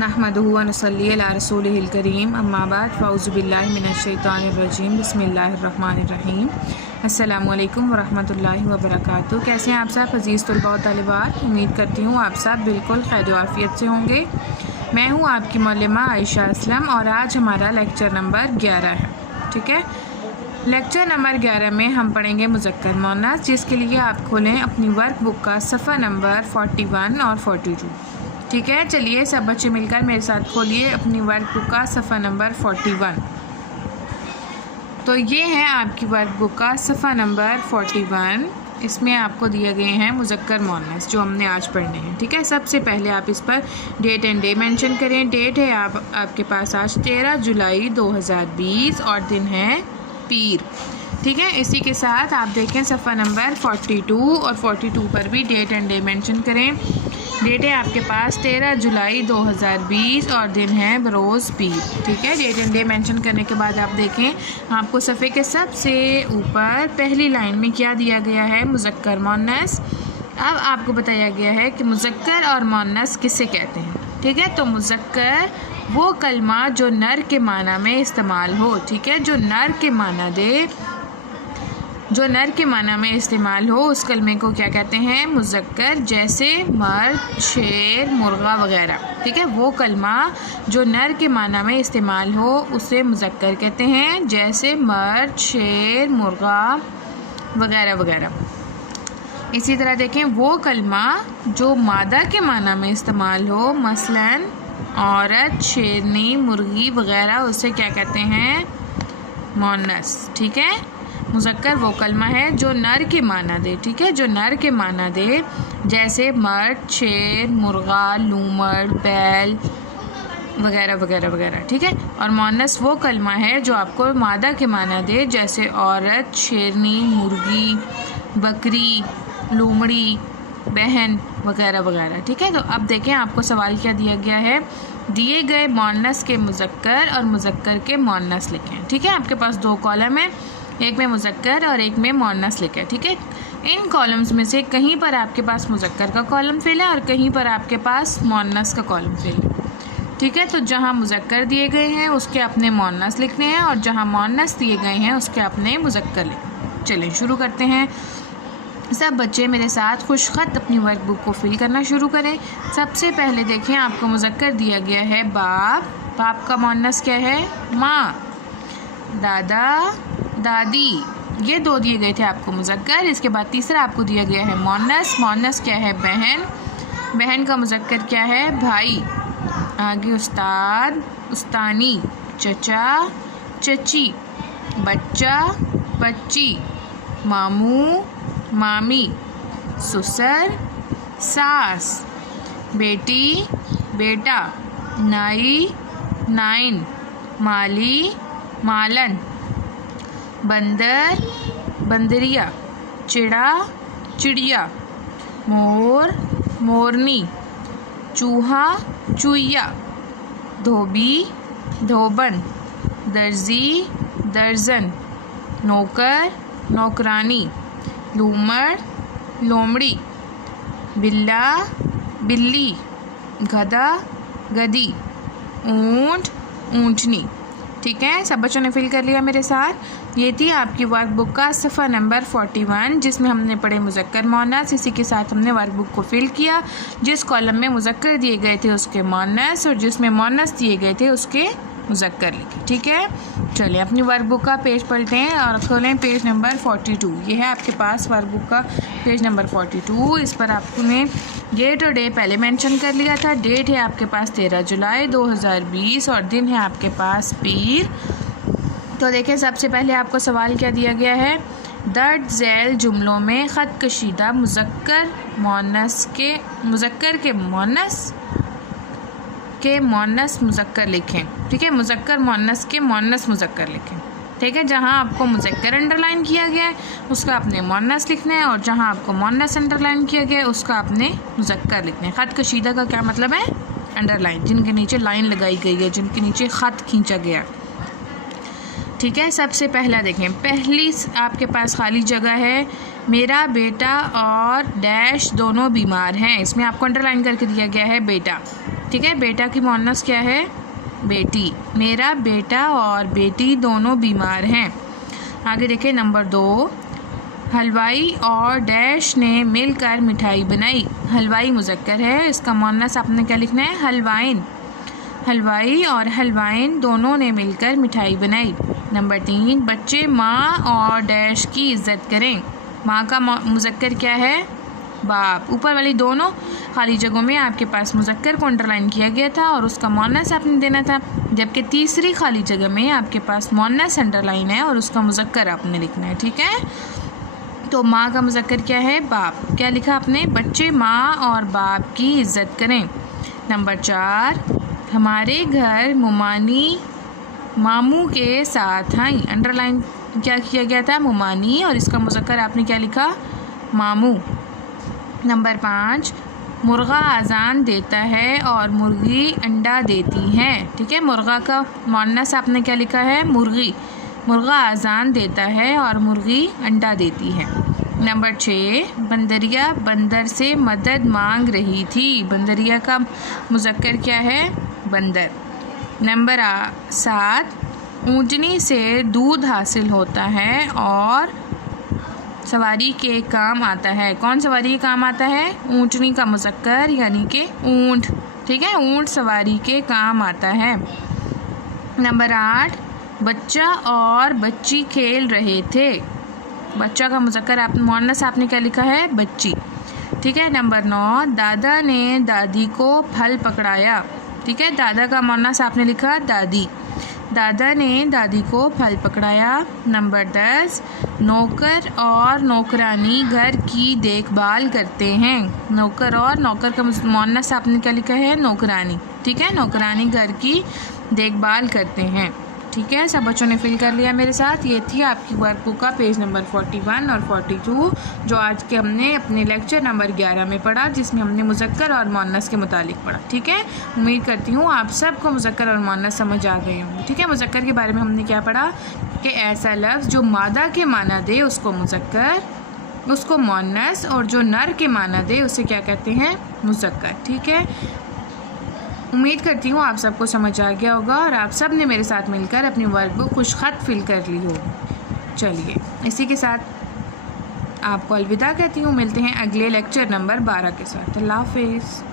नहमदुहु व नसल्ली अला रसूलिहिल करीम अम्मा बाद फ़ाउज़ु बिल्लाहि मिनश शैतानिर रजीम बिस्मिल्लाहिर रहमानिर रहीम। अस्सलामु अलैकुम व रहमतुल्लाहि व बरकातुहू। कैसे हैं आप सब अज़ीज़ तलबा व तालिबात? उम्मीद करती हूँ आप सब बिल्कुल खैर आफ़ियत से होंगे। मैं हूँ आपकी मौलमा आयशा असलम और आज हमारा लेक्चर नंबर 11 है। ठीक है, लेक्चर नंबर 11 में हम पढ़ेंगे मुज़क्कर मुअन्नस, जिसके लिए आप खोलें अपनी वर्क बुक का सफ़ा नंबर 41 और 42। ठीक है, चलिए सब बच्चे मिलकर मेरे साथ खोलिए अपनी वर्क बुक का सफ़ा नंबर 41। तो ये है आपकी वर्क बुक का सफ़ा नंबर 41। इसमें आपको दिए गए हैं मुज़क्कर मुअन्नस जो हमने आज पढ़ने हैं। ठीक है, सबसे पहले आप इस पर डेट एंड डे मेंशन करें। डेट है आपके पास आज 13 जुलाई 2020 और दिन है पीर। ठीक है, इसी के साथ आप देखें सफ़ा नंबर 42 और 42 पर भी डेट एंड डे मेंशन करें। डेट है आपके पास 13 जुलाई 2020 और दिन है बरोज़ पीर। ठीक है, डेट एंड डे मेंशन करने के बाद आप देखें आपको सफ़े के सबसे ऊपर पहली लाइन में क्या दिया गया है, मुज़क्कर मुअन्नस। अब आपको बताया गया है कि मुज़क्कर और मुअन्नस किसे कहते हैं। ठीक है, तो मुज़क्कर वो कलमा जो नर के माना में इस्तेमाल हो। ठीक है, जो नर के माना में इस्तेमाल हो उस कलमे को क्या कहते हैं, मुज़क्कर। जैसे मर्द, शेर, मुर्गा वगैरह। ठीक है, वो कलमा जो नर के माना में इस्तेमाल हो उसे मुज़क्कर कहते हैं, जैसे मर्द, शेर, मुर्गा वगैरह वगैरह। इसी तरह देखें वो कलमा जो मादा के माना में इस्तेमाल हो, मसलन औरत, शेरनी, मुर्गी वगैरह, उसे क्या कहते हैं, मुअन्नस। ठीक है, मुज़क्कर वो कलमा है जो नर के माना दे। ठीक है, जो नर के माना दे, जैसे मर्द, शेर, मुर्गा, लूमड़, बैल वगैरह वगैरह वगैरह। ठीक है, और मुअन्नस वो कलमा है जो आपको मादा के माना दे, जैसे औरत, शेरनी, मुर्गी, बकरी, लोमड़ी, बहन वगैरह वगैरह। ठीक है, तो अब देखें आपको सवाल क्या दिया गया है। दिए गए मुअन्नस के मुज़क्कर और मुज़क्कर के मुअन्नस लिखें। ठीक है, आपके पास दो कॉलम है, एक में मुज़क्कर और एक में मुअन्नस लिखें। ठीक है, इन कॉलम्स में से कहीं पर आपके पास मुज़क्कर का कॉलम फिल है और कहीं पर आपके पास मुअन्नस का कॉलम फिल है। ठीक है, तो जहाँ मुज़क्कर दिए गए हैं उसके अपने मुअन्नस लिखने हैं और जहाँ मुअन्नस दिए गए हैं उसके अपने मुज़क्कर लिखने। चलें शुरू करते हैं। सब बच्चे मेरे साथ खुशखत अपनी वर्क बुक को फिल करना शुरू करें। सबसे पहले देखें आपको मुज़क्कर दिया गया है बाप। बाप का मुअन्नस क्या है, माँ। दादा, दादी, ये दो दिए गए थे आपको मुज़क्कर। इसके बाद तीसरा आपको दिया गया है मुअन्नस। मुअन्नस क्या है, बहन। बहन का मुज़क्कर क्या है, भाई। आगे उस्ताद, उस्तानी, चचा, चची, बच्चा, बच्ची, मामू, मामी, ससुर, सास, बेटी, बेटा, नाई, नाइन, माली, मालन, बंदर, बंदरिया, चिड़ा, चिड़िया, मोर, मोरनी, चूहा, चूहिया, धोबी, धोबन, दर्जी, दर्जन, नौकर, नौकरानी, लूमड़, लोमड़ी, बिल्ला, बिल्ली, गधा, गधी, ऊंट, ऊंटनी। ठीक है, सब बच्चों ने फिल कर लिया मेरे साथ। ये थी आपकी वर्क बुक का सफ़ा नंबर 41 जिसमें हमने पढ़े मुज़क्कर मुअन्नस। इसी के साथ हमने वर्क बुक को फिल किया। जिस कॉलम में मुज़क्कर दिए गए थे उसके मुअन्नस और जिसमें मुअन्नस दिए गए थे उसके मुज़क्कर लिखे। ठीक है, चलिए अपनी वर्क बुक का पेज पलटें हैं और खोलें पेज नंबर 42। ये है आपके पास वर्क बुक का पेज नंबर 42। इस पर आपने डेट और डे पहले मेंशन कर लिया था। डेट है आपके पास 13 जुलाई 2020 और दिन है आपके पास पीर। तो देखें सबसे पहले आपको सवाल क्या दिया गया है, दर्ज झैल जुमलों में ख़त कशीदा मुज़क्कर के मुअन्नस मुज़क्कर लिखें। ठीक है, मुज़क्कर मुअन्नस के मुअन्नस मुज़क्कर लिखें। ठीक है, जहाँ आपको मुज़क्कर अंडरलाइन किया गया है उसका अपने मुअन्नस लिखना है और जहाँ आपको मुअन्नस अंडरलाइन किया गया है उसका अपने मुज़क्कर लिखना है। ख़त कशीदा का क्या मतलब है, अंडरलाइन, जिनके नीचे लाइन लगाई गई है, जिनके नीचे ख़त खींचा गया। ठीक है। सबसे पहला देखें, पहली आपके पास खाली जगह है, मेरा बेटा और डैश दोनों बीमार हैं। इसमें आपको अंडरलाइन करके दिया गया है बेटा। ठीक है, बेटा की मुअन्नस क्या है? बेटी। मेरा बेटा और बेटी दोनों बीमार हैं। आगे देखें नंबर 2, हलवाई और डैश ने मिलकर मिठाई बनाई। हलवाई मुज़क्कर है, इसका मुअन्नस आपने क्या लिखना है? हलवाइन। हलवाई और हलवाइन दोनों ने मिलकर मिठाई बनाई। नंबर 3, बच्चे माँ और डैश की इज़्ज़त करें। माँ का मुज़क्कर क्या है? बाप। ऊपर वाली दोनों खाली जगहों में आपके पास मुज़क्कर को अंडरलाइन किया गया था और उसका मुअन्नस आपने देना था, जबकि तीसरी खाली जगह में आपके पास मुअन्नस अंडरलाइन है और उसका मुज़क्कर आपने लिखना है। ठीक है, तो माँ का मुज़क्कर क्या है? बाप। क्या लिखा आपने? बच्चे माँ और बाप की इज़्ज़त करें। नंबर 4, हमारे घर मुमानी मामू के साथ आई। अंडरलाइन क्या किया गया था? मुमानी, और इसका मुज़क्कर आपने क्या लिखा? मामू। नंबर 5, मुर्गा अजान देता है और मुर्गी अंडा देती है। ठीक है, मुर्गा का मुअन्नस आपने क्या लिखा है? मुर्गी। मुर्गा अजान देता है और मुर्गी अंडा देती है। नंबर 6, बंदरिया बंदर से मदद मांग रही थी। बंदरिया का मुज़क्कर क्या है? बंदर। नंबर 7, ऊँटनी से दूध हासिल होता है और सवारी के काम आता है। कौन सवारी के काम आता है? ऊँटनी का मुज़क्कर यानी कि ऊँट। ठीक है, ऊँट सवारी के काम आता है। नंबर 8, बच्चा और बच्ची खेल रहे थे। बच्चा का मुज़क्कर आप मुअन्नस आपने क्या लिखा है? बच्ची। ठीक है। नंबर 9, दादा ने दादी को फल पकड़ाया। ठीक है, दादा का मुअन्नस आपने लिखा दादी। दादा ने दादी को फल पकड़ाया। नंबर 10, नौकर और नौकरानी घर की देखभाल करते हैं। नौकर और नौकर का मुअन्नस आपने क्या लिखा है? नौकरानी। ठीक है, नौकरानी घर की देखभाल करते हैं। ठीक है, सब बच्चों ने फिल कर लिया मेरे साथ। ये थी आपकी वर्कबुक का पेज नंबर 41 और 42, जो आज के हमने अपने लेक्चर नंबर 11 में पढ़ा, जिसमें हमने मुज़क्कर और मुअन्नस के मुतालिक पढ़ा। ठीक है, उम्मीद करती हूँ आप सबको मुज़क्कर और मुअन्नस समझ आ गए होंगे। ठीक है, मुज़क्कर के बारे में हमने क्या पढ़ा कि ऐसा लफ्ज़ जो मादा के माना दे उसको मुज़क्कर, उसको मुअन्नस, और जो नर के माना दे उसे क्या कहते हैं? मुज़क्कर। ठीक है, उम्मीद करती हूँ आप सबको समझ आ गया होगा और आप सब ने मेरे साथ मिलकर अपनी वर्कबुक खुशखत फिल कर ली होगी। चलिए, इसी के साथ आपको अलविदा कहती हूँ। मिलते हैं अगले लेक्चर नंबर 12 के साथ। अल्लाह हाफ़िज़।